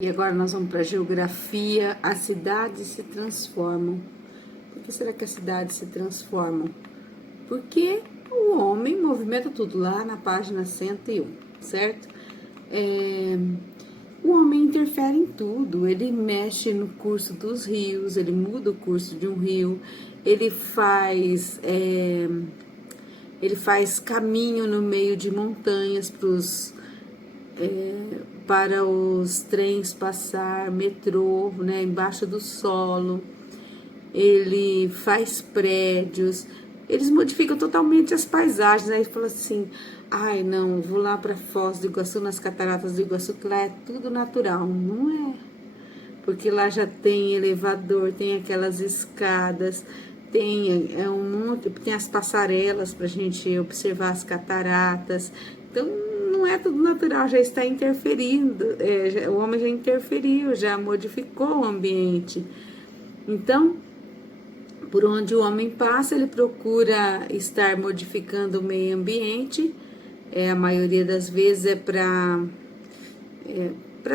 E agora nós vamos para a geografia. As cidades se transformam. Por que será que as cidades se transformam? Porque o homem movimenta tudo, lá na página 101, certo? O homem interfere em tudo, ele mexe no curso dos rios, ele muda o curso de um rio, ele faz caminho no meio de montanhas para os trens passar, metrô, né, embaixo do solo. Ele faz prédios, eles modificam totalmente as paisagens. Aí fala assim: ai, não, vou lá para Foz do Iguaçu, nas cataratas do Iguaçu, que lá é tudo natural. Não é, porque lá já tem elevador, tem aquelas escadas, tem as passarelas para a gente observar as cataratas. Então não é tudo natural, já está interferindo, o homem já interferiu, já modificou o ambiente. Então, por onde o homem passa, ele procura estar modificando o meio ambiente. A maioria das vezes é para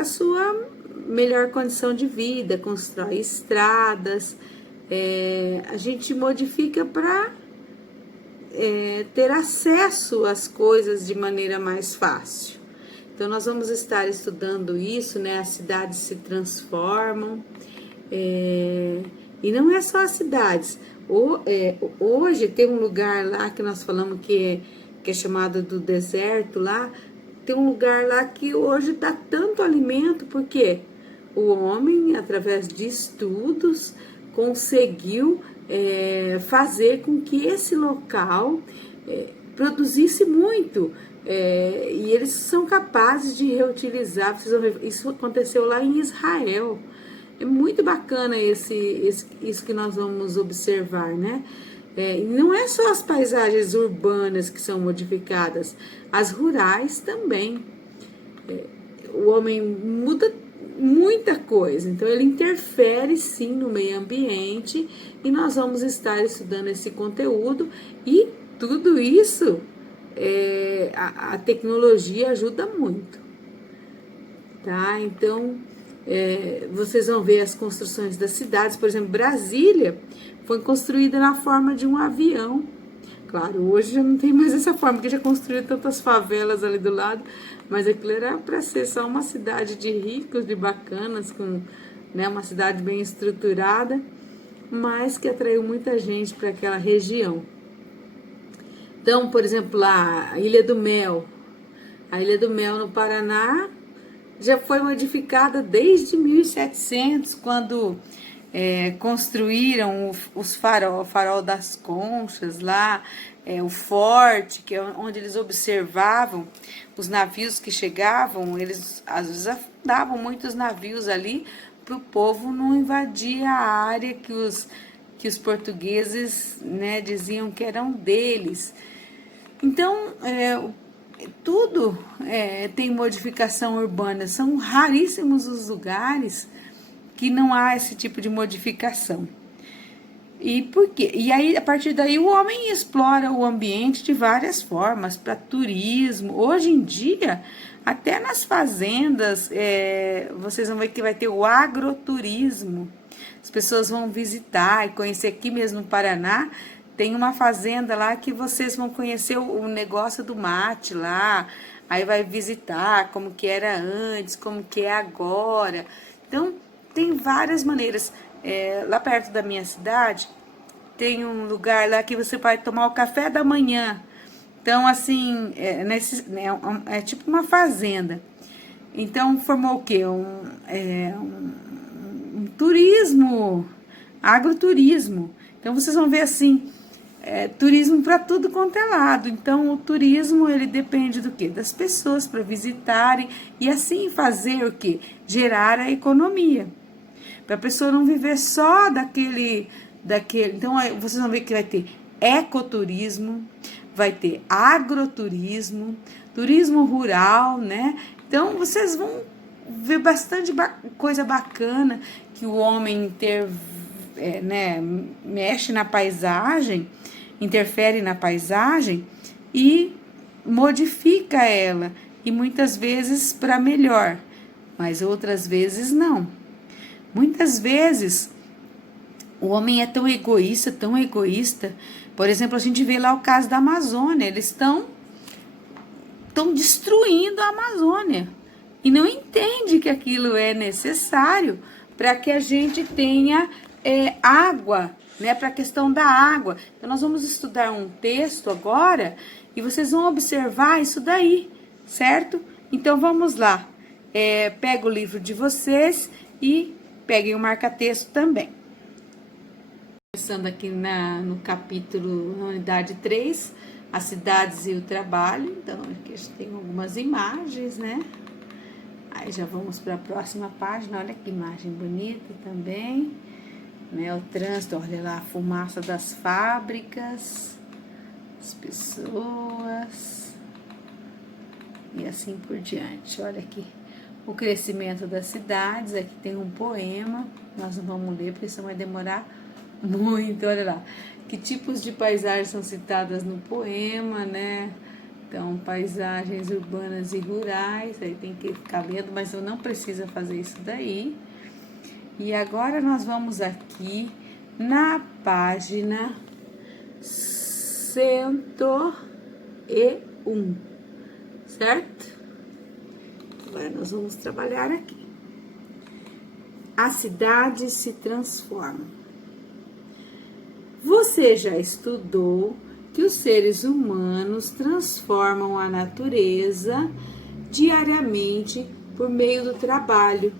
sua melhor condição de vida, constrói estradas. A gente modifica para ter acesso às coisas de maneira mais fácil. Então, nós vamos estar estudando isso, né? As cidades se transformam. E não é só as cidades. Hoje tem um lugar lá que nós falamos que é chamado do deserto lá. Tem um lugar lá que hoje dá tanto alimento, porque o homem, através de estudos, conseguiu fazer com que esse local produzisse muito. E eles são capazes de reutilizar. Isso aconteceu lá em Israel. É muito bacana isso que nós vamos observar, né? Não é só as paisagens urbanas que são modificadas, as rurais também. O homem muda muita coisa, então ele interfere sim no meio ambiente, e nós vamos estar estudando esse conteúdo, e tudo isso a tecnologia ajuda muito, tá? Então vocês vão ver as construções das cidades. Por exemplo, Brasília foi construída na forma de um avião. Claro, hoje já não tem mais essa forma, porque já construíram tantas favelas ali do lado, mas aquilo era para ser só uma cidade de ricos, de bacanas, com, né, uma cidade bem estruturada, mas que atraiu muita gente para aquela região. Então, por exemplo, lá, a Ilha do Mel no Paraná, já foi modificada desde 1700, quando construíram o farol das Conchas lá, o forte, que é onde eles observavam os navios que chegavam. Eles às vezes afundavam muitos navios ali para o povo não invadir a área que os portugueses, né, diziam que eram deles. Então, tudo tem modificação urbana. São raríssimos os lugares que não há esse tipo de modificação. E por quê? E aí, a partir daí, o homem explora o ambiente de várias formas, para turismo. Hoje em dia, até nas fazendas, vocês vão ver que vai ter o agroturismo. As pessoas vão visitar e conhecer. Aqui mesmo no Paraná, tem uma fazenda lá que vocês vão conhecer o negócio do mate lá. Aí vai visitar como que era antes, como que é agora. Então, tem várias maneiras. Lá perto da minha cidade, tem um lugar lá que você vai tomar o café da manhã. Então, assim, é tipo uma fazenda. Então, formou o quê? Um turismo, agroturismo. Então, vocês vão ver assim, turismo para tudo quanto é lado. Então, o turismo, ele depende do quê? Das pessoas para visitarem e assim fazer o quê? Gerar a economia. Para a pessoa não viver só daquele. Então, vocês vão ver que vai ter ecoturismo, vai ter agroturismo, turismo rural, né? Então, vocês vão ver bastante coisa bacana que o homem mexe na paisagem, interfere na paisagem e modifica ela, e muitas vezes para melhor. mas outras vezes não. Muitas vezes o homem é tão egoísta. Por exemplo, a gente vê lá o caso da Amazônia, eles estão destruindo a Amazônia e não entende que aquilo é necessário para que a gente tenha água, né, para a questão da água. Então nós vamos estudar um texto agora e vocês vão observar isso daí, certo? Então vamos lá, pega o livro de vocês e peguem o marca-texto também. Começando aqui no capítulo, na unidade 3, as cidades e o trabalho. Então aqui a gente tem algumas imagens, né? Aí já vamos para a próxima página. Olha que imagem bonita também, né? O trânsito, olha lá a fumaça das fábricas, as pessoas e assim por diante. Olha aqui o crescimento das cidades. Aqui tem um poema, nós não vamos ler porque isso vai demorar muito. Olha lá que tipos de paisagens são citadas no poema, né? Então, paisagens urbanas e rurais, aí tem que ficar lendo, mas eu não preciso fazer isso daí. E agora nós vamos aqui na página 101, certo? Agora nós vamos trabalhar aqui. As cidades se transformam. Você já estudou que os seres humanos transformam a natureza diariamente por meio do trabalho,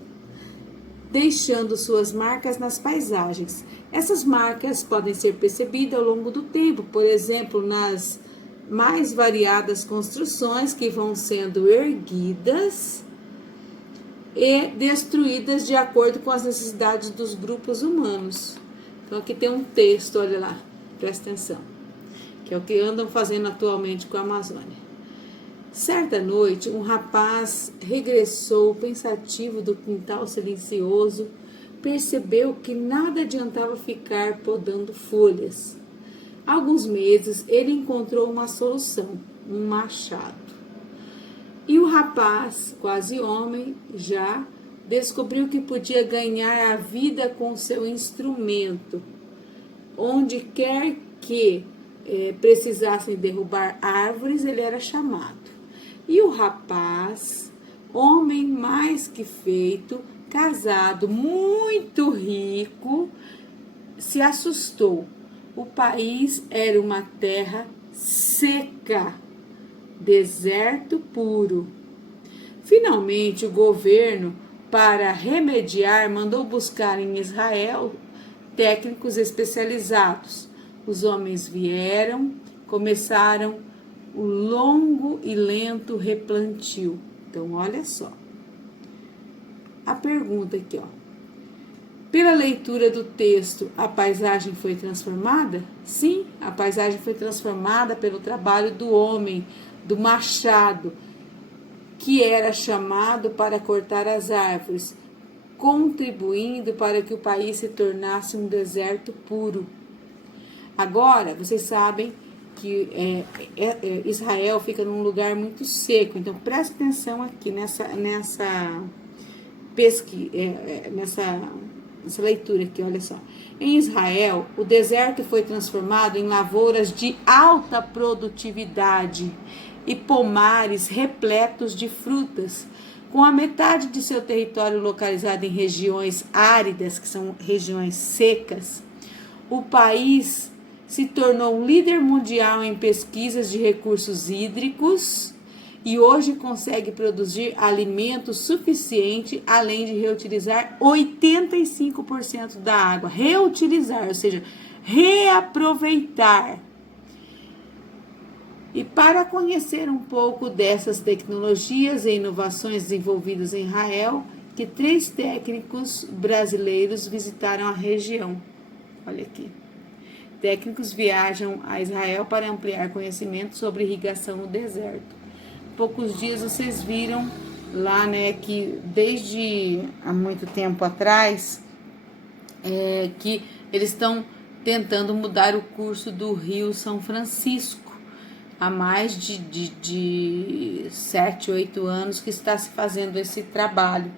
deixando suas marcas nas paisagens. Essas marcas podem ser percebidas ao longo do tempo, por exemplo, nas mais variadas construções que vão sendo erguidas e destruídas de acordo com as necessidades dos grupos humanos. Então aqui tem um texto, olha lá, presta atenção, que é o que andam fazendo atualmente com a Amazônia. Certa noite, um rapaz regressou pensativo do quintal silencioso, percebeu que nada adiantava ficar podando folhas. Há alguns meses, ele encontrou uma solução, um machado. E o rapaz, quase homem, já descobriu que podia ganhar a vida com seu instrumento, onde quer que precisassem derrubar árvores, ele era chamado. E o rapaz, homem mais que feito, casado, muito rico, se assustou. O país era uma terra seca, deserto puro. Finalmente, o governo, para remediar, mandou buscar em Israel técnicos especializados. Os homens vieram, começaram o longo e lento replantio. Então, olha só. A pergunta aqui, ó. Pela leitura do texto, a paisagem foi transformada? Sim, a paisagem foi transformada pelo trabalho do homem, do machado, que era chamado para cortar as árvores, contribuindo para que o país se tornasse um deserto puro. Agora, vocês sabem que Israel fica num lugar muito seco, então presta atenção aqui nessa pesquisa, nessa leitura aqui, olha só. Em Israel, o deserto foi transformado em lavouras de alta produtividade e pomares repletos de frutas. Com a metade de seu território localizado em regiões áridas, que são regiões secas, o país se tornou um líder mundial em pesquisas de recursos hídricos e hoje consegue produzir alimento suficiente, além de reutilizar 85% da água. Reutilizar, ou seja, reaproveitar. E para conhecer um pouco dessas tecnologias e inovações desenvolvidas em Israel, que 3 técnicos brasileiros visitaram a região. Olha aqui. Técnicos viajam a Israel para ampliar conhecimento sobre irrigação no deserto. Poucos dias vocês viram lá, né, que desde há muito tempo atrás, que eles estão tentando mudar o curso do Rio São Francisco. Há mais de 7, 8 anos que está se fazendo esse trabalho.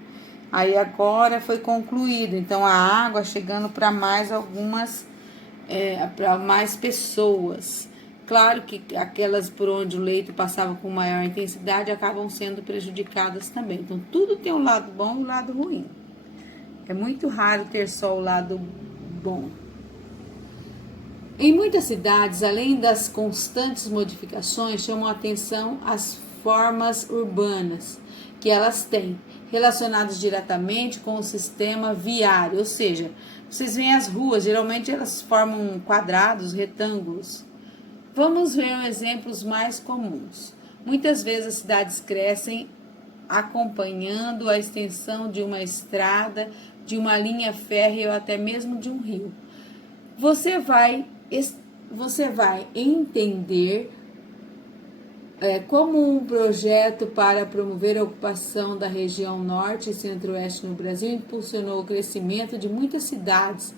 Aí agora foi concluído, então a água chegando para mais para mais pessoas. Claro que aquelas por onde o leito passava com maior intensidade acabam sendo prejudicadas também. Então tudo tem um lado bom e um lado ruim. É muito raro ter só o lado bom. Em muitas cidades, além das constantes modificações, chamam a atenção as formas urbanas que elas têm, relacionadas diretamente com o sistema viário, ou seja, vocês veem as ruas, geralmente elas formam quadrados, retângulos. Vamos ver exemplos mais comuns. Muitas vezes as cidades crescem acompanhando a extensão de uma estrada, de uma linha férrea ou até mesmo de um rio. Você vai entender como um projeto para promover a ocupação da região norte e centro-oeste no Brasil impulsionou o crescimento de muitas cidades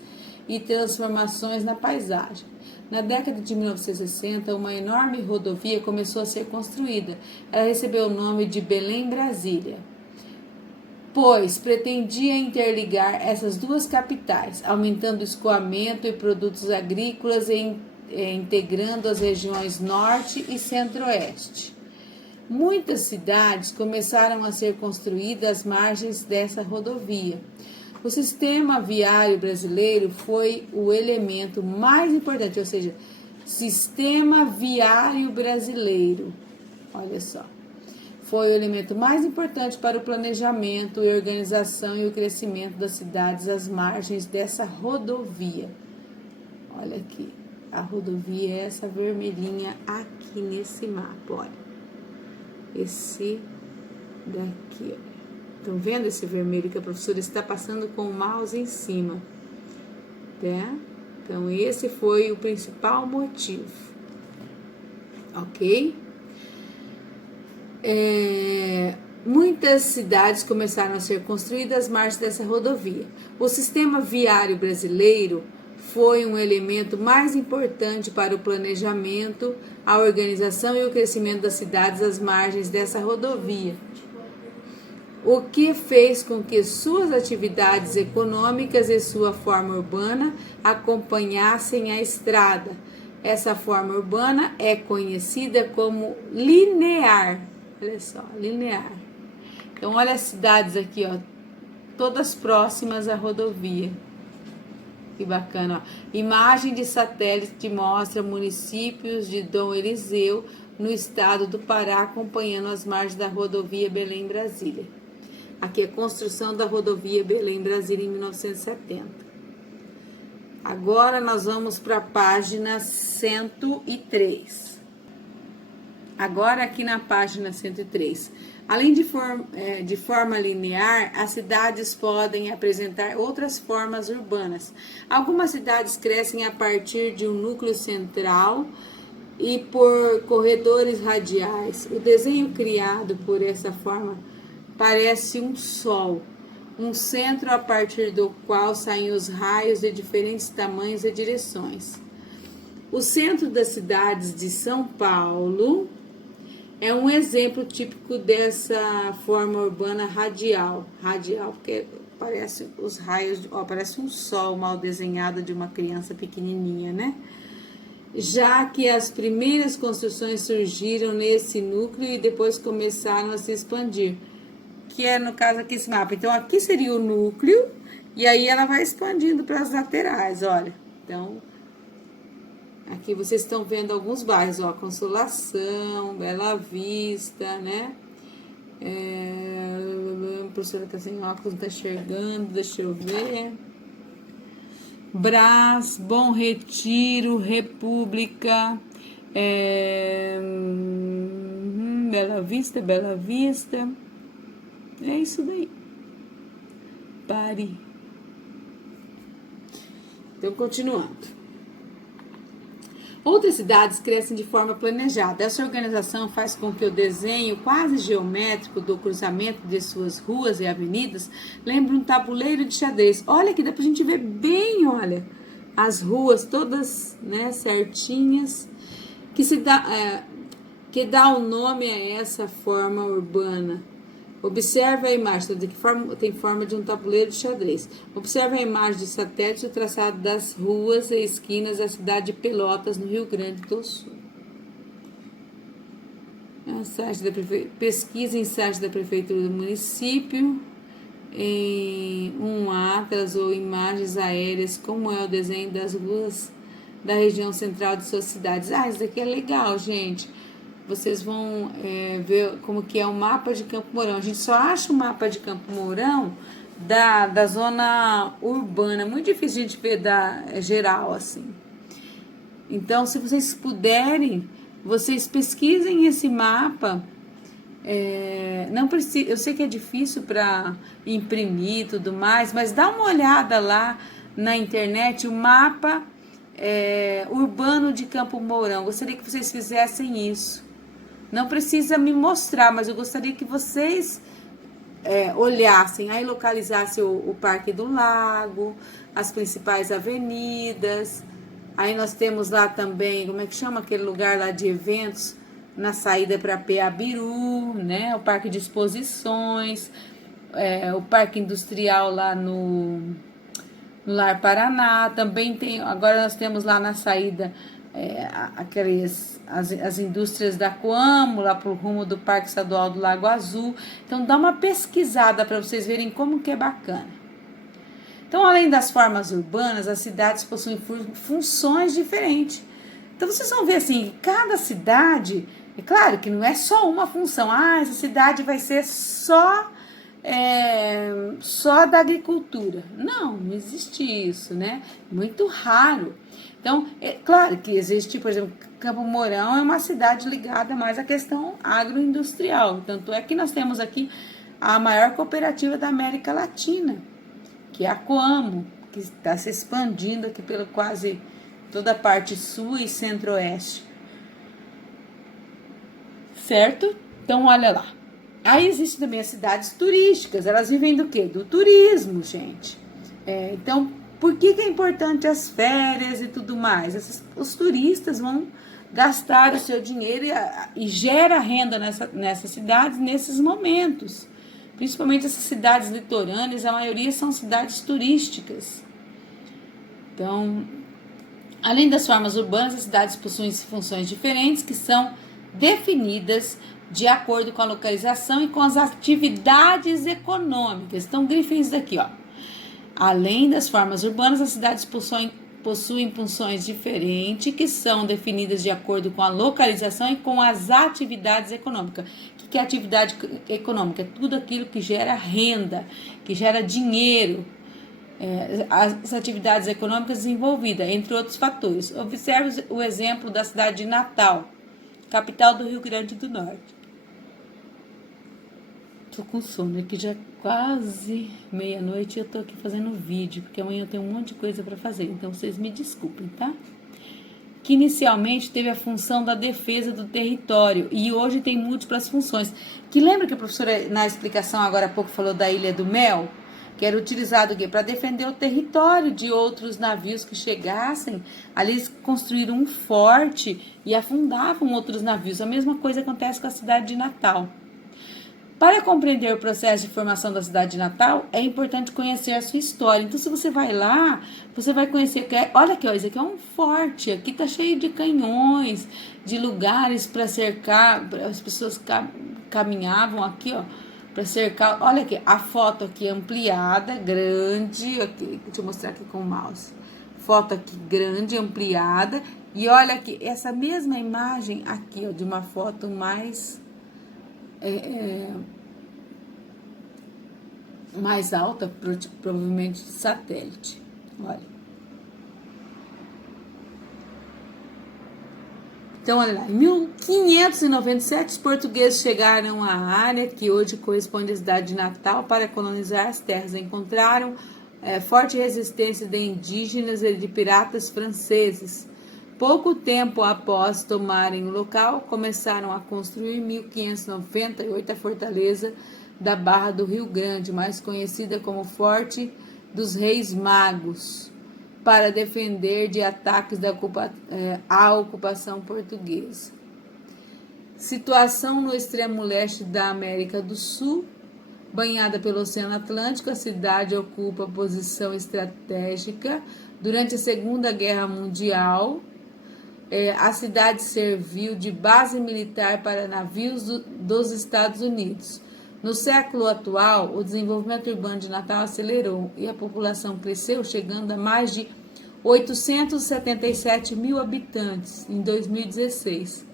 e transformações na paisagem. Na década de 1960, uma enorme rodovia começou a ser construída. Ela recebeu o nome de Belém-Brasília, pois pretendia interligar essas duas capitais, aumentando o escoamento e produtos agrícolas e integrando as regiões norte e centro-oeste. Muitas cidades começaram a ser construídas às margens dessa rodovia. O sistema viário brasileiro foi o elemento mais importante, ou seja, sistema viário brasileiro, olha só, foi o elemento mais importante para o planejamento e organização e o crescimento das cidades às margens dessa rodovia. Olha aqui, a rodovia é essa vermelhinha aqui nesse mapa, olha. Esse daqui, ó. Estão vendo esse vermelho que a professora está passando com o mouse em cima? Tá? Então, esse foi o principal motivo. Ok? Muitas cidades começaram a ser construídas às margens dessa rodovia. O sistema viário brasileiro foi um elemento mais importante para o planejamento, a organização e o crescimento das cidades às margens dessa rodovia, o que fez com que suas atividades econômicas e sua forma urbana acompanhassem a estrada. Essa forma urbana é conhecida como linear. Olha só, linear. Então, olha as cidades aqui, ó, todas próximas à rodovia. Que bacana, ó. Imagem de satélite mostra municípios de Dom Eliseu, no estado do Pará, acompanhando as margens da rodovia Belém-Brasília. Aqui é a construção da rodovia Belém-Brasília em 1970. Agora nós vamos para a página 103. Agora aqui na página 103. Além de forma linear, as cidades podem apresentar outras formas urbanas. Algumas cidades crescem a partir de um núcleo central e por corredores radiais. O desenho criado por essa forma parece um sol, um centro a partir do qual saem os raios de diferentes tamanhos e direções. O centro das cidades de São Paulo é um exemplo típico dessa forma urbana radial. Radial porque parece os raios, ó, parece um sol mal desenhado de uma criança pequenininha, né? Já que as primeiras construções surgiram nesse núcleo e depois começaram a se expandir, que é no caso aqui esse mapa. Então aqui seria o núcleo e aí ela vai expandindo para as laterais, olha. Então aqui vocês estão vendo alguns bairros, ó, Consolação, Bela Vista, né? A professora tá sem óculos, não tá enxergando, deixa eu ver. Brás, Bom Retiro, República, Bela Vista, Bela Vista. É isso daí. Pare. Então, continuando. Outras cidades crescem de forma planejada. Essa organização faz com que o desenho quase geométrico do cruzamento de suas ruas e avenidas lembre um tabuleiro de xadrez. Olha que dá pra gente ver bem, olha, as ruas todas, né, certinhas, que dá o nome a essa forma urbana. Observe a imagem, tem forma de um tabuleiro de xadrez. Observe a imagem de satélite, o traçado das ruas e esquinas da cidade de Pelotas, no Rio Grande do Sul. Pesquisa em site da prefeitura do município, em um atlas ou imagens aéreas, como é o desenho das ruas da região central de suas cidades. Isso daqui é legal, gente. Vocês vão ver como que é o mapa de Campo Mourão. A gente só acha o mapa de Campo Mourão da zona urbana. Muito difícil a gente ver geral, assim. Então, se vocês puderem, vocês pesquisem esse mapa. Não precisa, eu sei que é difícil para imprimir e tudo mais, mas dá uma olhada lá na internet, o mapa urbano de Campo Mourão. Gostaria que vocês fizessem isso. Não precisa me mostrar, mas eu gostaria que vocês olhassem, aí localizassem o Parque do Lago, as principais avenidas. Aí nós temos lá também, como é que chama aquele lugar lá de eventos, na saída para Peabiru, né? O Parque de Exposições, o Parque Industrial lá no Lar Paraná. Também tem, agora nós temos lá na saída as indústrias da Coamo, lá pro rumo do Parque Estadual do Lago Azul. Então dá uma pesquisada para vocês verem como que é bacana. Então, além das formas urbanas, as cidades possuem funções diferentes. Então vocês vão ver assim, cada cidade, é claro que não é só uma função. Essa cidade vai ser só da agricultura. Não existe isso, né? Muito raro. Então, é claro que existe, por exemplo, Campo Mourão é uma cidade ligada mais à questão agroindustrial. Tanto é que nós temos aqui a maior cooperativa da América Latina, que é a Coamo, que está se expandindo aqui pela quase toda a parte sul e centro-oeste. Certo? Então, olha lá. Aí existem também as cidades turísticas. Elas vivem do quê? Do turismo, gente. Então, por que é importante as férias e tudo mais? Os turistas vão gastar o seu dinheiro e gera renda nessas cidades, nesses momentos. Principalmente essas cidades litorâneas, a maioria são cidades turísticas. Então, além das formas urbanas, as cidades possuem funções diferentes que são definidas de acordo com a localização e com as atividades econômicas. Então, grifem isso daqui, ó. Além das formas urbanas, as cidades possuem funções diferentes que são definidas de acordo com a localização e com as atividades econômicas. O que é atividade econômica? É tudo aquilo que gera renda, que gera dinheiro. As atividades econômicas desenvolvidas, entre outros fatores. Observe o exemplo da cidade de Natal, capital do Rio Grande do Norte. Tô com sono, aqui já é quase meia-noite e eu tô aqui fazendo vídeo, porque amanhã eu tenho um monte de coisa para fazer, então vocês me desculpem, tá? Que inicialmente teve a função da defesa do território e hoje tem múltiplas funções. Que lembra que a professora, na explicação agora há pouco, falou da Ilha do Mel? Que era utilizado para defender o território de outros navios que chegassem. Ali eles construíram um forte e afundavam outros navios. A mesma coisa acontece com a cidade de Natal. Para compreender o processo de formação da cidade de Natal, é importante conhecer a sua história. Então, se você vai lá, você vai conhecer... Olha aqui, ó, isso aqui é um forte. Aqui tá cheio de canhões, de lugares para cercar. As pessoas caminhavam aqui, ó, para cercar. Olha aqui, a foto aqui ampliada, grande. Aqui, deixa eu mostrar aqui com o mouse. Foto aqui grande, ampliada. E olha aqui, essa mesma imagem aqui, ó, de uma foto mais... mais alta, provavelmente de satélite. Olha. Então, olha lá. Em 1597, os portugueses chegaram à área que hoje corresponde à cidade de Natal para colonizar as terras. Encontraram forte resistência de indígenas e de piratas franceses. Pouco tempo após tomarem o local, começaram a construir em 1598 a fortaleza da Barra do Rio Grande, mais conhecida como Forte dos Reis Magos, para defender de ataques à ocupação portuguesa. Situação no extremo leste da América do Sul, Banhada pelo Oceano Atlântico, a cidade ocupa posição estratégica. Durante a Segunda Guerra Mundial, a cidade serviu de base militar para navios dos Estados Unidos. No século atual, o desenvolvimento urbano de Natal acelerou e a população cresceu, chegando a mais de 877 mil habitantes em 2016.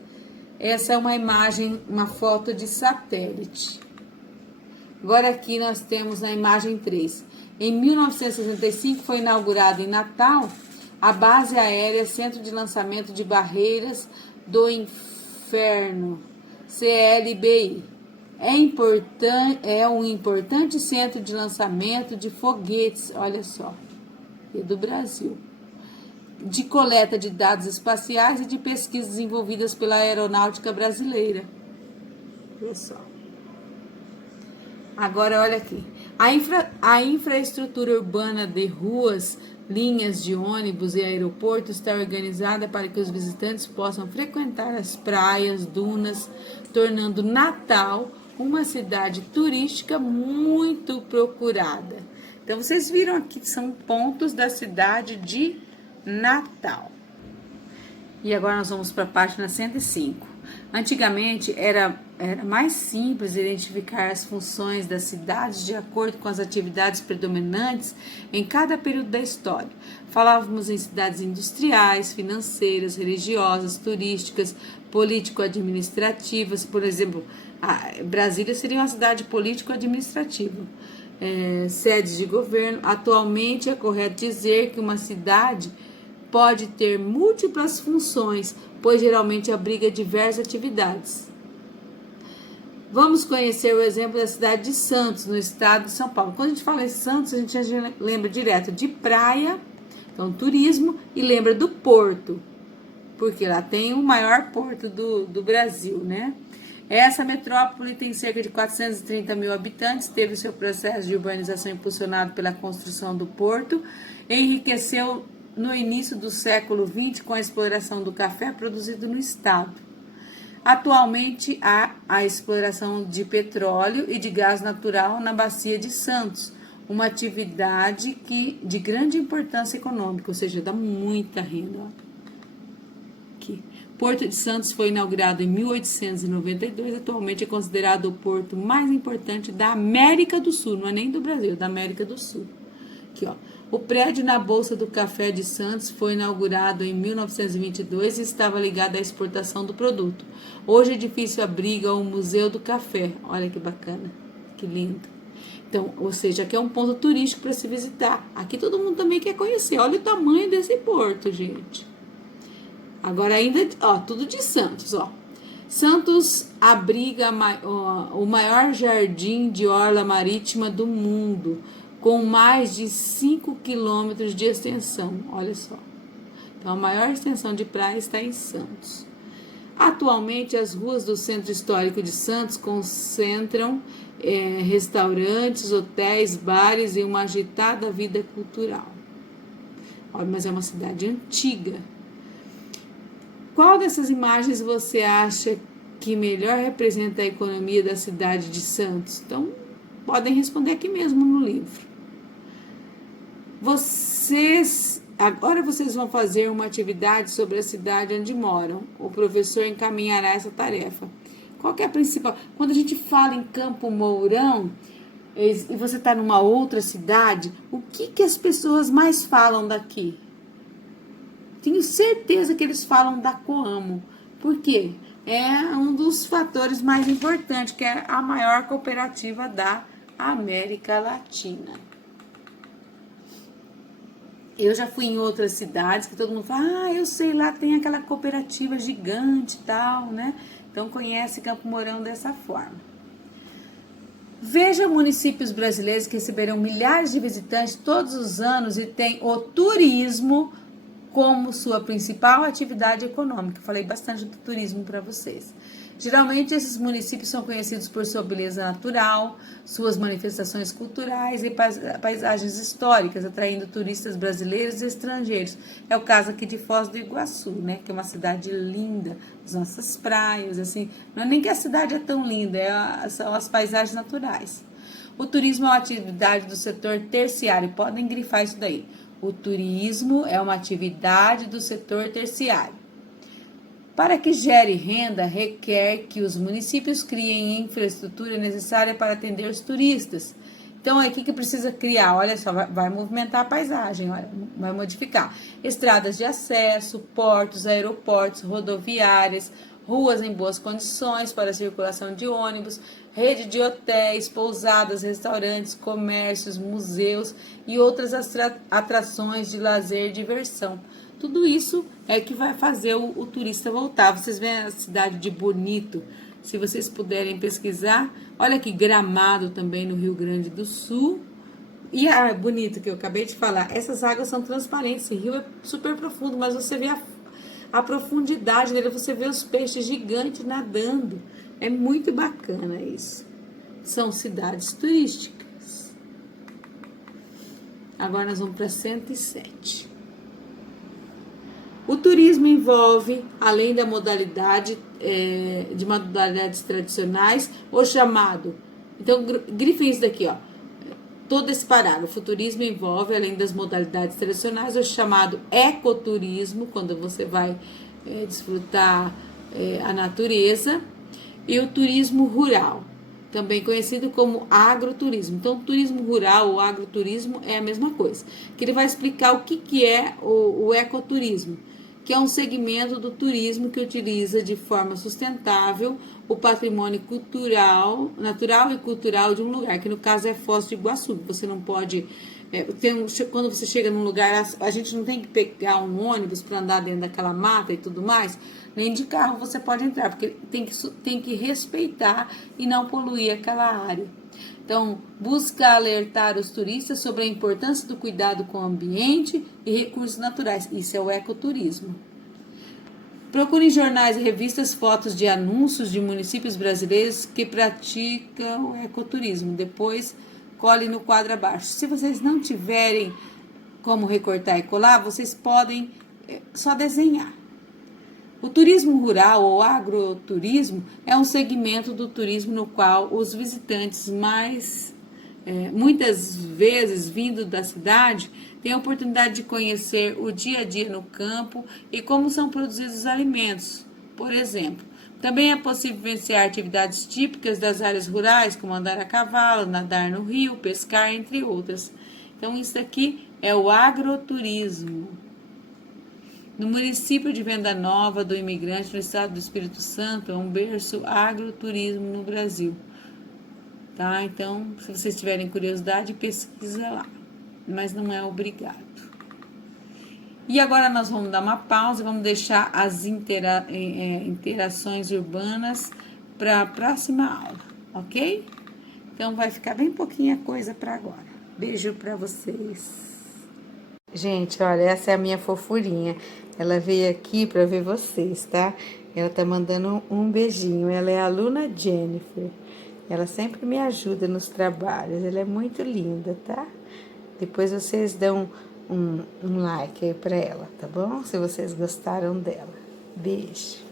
Essa é uma imagem, uma foto de satélite. Agora aqui nós temos na imagem 3. Em 1965 foi inaugurado em Natal a Base Aérea Centro de Lançamento de Barreiras do Inferno, CLBI. É um importante centro de lançamento de foguetes, olha só, do Brasil, de coleta de dados espaciais e de pesquisas desenvolvidas pela aeronáutica brasileira. Olha só. Agora olha aqui. A infraestrutura urbana de ruas, linhas de ônibus e aeroportos está organizada para que os visitantes possam frequentar as praias, dunas, tornando Natal uma cidade turística muito procurada. Então, vocês viram aqui que são pontos da cidade de Natal. E agora nós vamos para a página 105. Antigamente era mais simples identificar as funções das cidades de acordo com as atividades predominantes em cada período da história. Falávamos em cidades industriais, financeiras, religiosas, turísticas, político-administrativas. Por exemplo, Brasília seria uma cidade político-administrativa. Sedes de governo. Atualmente é correto dizer que uma cidade pode ter múltiplas funções, pois geralmente abriga diversas atividades. Vamos conhecer o exemplo da cidade de Santos, no estado de São Paulo. Quando a gente fala em Santos, a gente já lembra direto de praia, então turismo, e lembra do porto, porque lá tem o maior porto do Brasil, né? Essa metrópole tem cerca de 430 mil habitantes, teve seu processo de urbanização impulsionado pela construção do porto, enriqueceu no início do século XX com a exploração do café produzido no estado. Atualmente há a exploração de petróleo e de gás natural na Bacia de Santos, uma atividade de grande importância econômica, ou seja, dá muita renda. Aqui. Porto de Santos foi inaugurado em 1892, atualmente é considerado o porto mais importante da América do Sul, não é nem do Brasil, é da América do Sul. Aqui, ó. O prédio na Bolsa do Café de Santos foi inaugurado em 1922 e estava ligado à exportação do produto. Hoje o edifício abriga o Museu do Café. Olha que bacana, que lindo. Então, ou seja, aqui é um ponto turístico para se visitar. Aqui todo mundo também quer conhecer. Olha o tamanho desse porto, gente. Agora ainda, ó, tudo de Santos, ó. Santos abriga o maior jardim de orla marítima do mundo, com mais de 5 quilômetros de extensão, olha só. Então, a maior extensão de praia está em Santos. Atualmente, as ruas do Centro Histórico de Santos concentram restaurantes, hotéis, bares e uma agitada vida cultural. Olha, mas é uma cidade antiga. Qual dessas imagens você acha que melhor representa a economia da cidade de Santos? Então, podem responder aqui mesmo no livro. Agora vocês vão fazer uma atividade sobre a cidade onde moram. O professor encaminhará essa tarefa. Qual que é a principal? Quando a gente fala em Campo Mourão e você está numa outra cidade, o que as pessoas mais falam daqui? Tenho certeza que eles falam da Coamo. Por quê? É um dos fatores mais importantes, que é a maior cooperativa da América Latina. Eu já fui em outras cidades que todo mundo fala, eu sei, lá tem aquela cooperativa gigante e tal, né? Então conhece Campo Mourão dessa forma. Veja municípios brasileiros que receberão milhares de visitantes todos os anos e tem o turismo como sua principal atividade econômica. Falei bastante do turismo para vocês. Geralmente, esses municípios são conhecidos por sua beleza natural, suas manifestações culturais e paisagens históricas, atraindo turistas brasileiros e estrangeiros. É o caso aqui de Foz do Iguaçu, né? Que é uma cidade linda, as nossas praias, assim. Não é nem que a cidade é tão linda, são as paisagens naturais. O turismo é uma atividade do setor terciário. Podem grifar isso daí. O turismo é uma atividade do setor terciário. Para que gere renda, requer que os municípios criem infraestrutura necessária para atender os turistas. Então, aí, o que precisa criar? Olha só, vai movimentar a paisagem, olha, vai modificar. Estradas de acesso, portos, aeroportos, rodoviárias, ruas em boas condições para a circulação de ônibus, rede de hotéis, pousadas, restaurantes, comércios, museus e outras atrações de lazer e diversão. Tudo isso é que vai fazer o turista voltar. Vocês veem a cidade de Bonito, se vocês puderem pesquisar. Olha que Gramado também no Rio Grande do Sul. E Bonito, que eu acabei de falar, essas águas são transparentes, esse rio é super profundo, mas você vê a profundidade dele, você vê os peixes gigantes nadando. É muito bacana isso. São cidades turísticas. Agora nós vamos para 107. O turismo envolve, além da modalidade, de modalidades tradicionais, o chamado. Então, grifem isso daqui, ó. Todo esse parágrafo. O turismo envolve, além das modalidades tradicionais, o chamado ecoturismo, quando você vai desfrutar a natureza, e o turismo rural, também conhecido como agroturismo. Então, turismo rural ou agroturismo é a mesma coisa. Que ele vai explicar o que é o ecoturismo, que é um segmento do turismo que utiliza de forma sustentável o patrimônio cultural, natural e cultural de um lugar, que no caso é Foz do Iguaçu. Você não pode... quando você chega num lugar, a gente não tem que pegar um ônibus para andar dentro daquela mata e tudo mais, nem de carro você pode entrar, porque tem que respeitar e não poluir aquela área. Então, busca alertar os turistas sobre a importância do cuidado com o ambiente e recursos naturais. Isso é o ecoturismo. Procure em jornais e revistas fotos de anúncios de municípios brasileiros que praticam o ecoturismo. Depois, cole no quadro abaixo. Se vocês não tiverem como recortar e colar, vocês podem só desenhar. O turismo rural ou agroturismo é um segmento do turismo no qual os visitantes muitas vezes vindo da cidade têm a oportunidade de conhecer o dia a dia no campo e como são produzidos os alimentos, por exemplo. Também é possível vivenciar atividades típicas das áreas rurais, como andar a cavalo, nadar no rio, pescar, entre outras. Então, isso aqui é o agroturismo. No município de Venda Nova do Imigrante, no estado do Espírito Santo, é um berço agroturismo no Brasil. Tá? Então, se vocês tiverem curiosidade, pesquisa lá. Mas não é obrigado. E agora nós vamos dar uma pausa e vamos deixar as interações urbanas para a próxima aula, ok? Então, vai ficar bem pouquinha coisa para agora. Beijo para vocês. Gente, olha, essa é a minha fofurinha. Ela veio aqui para ver vocês, tá? Ela tá mandando um beijinho. Ela é a aluna Jennifer. Ela sempre me ajuda nos trabalhos. Ela é muito linda, tá? Depois vocês dão um like aí para ela, tá bom? Se vocês gostaram dela. Beijo.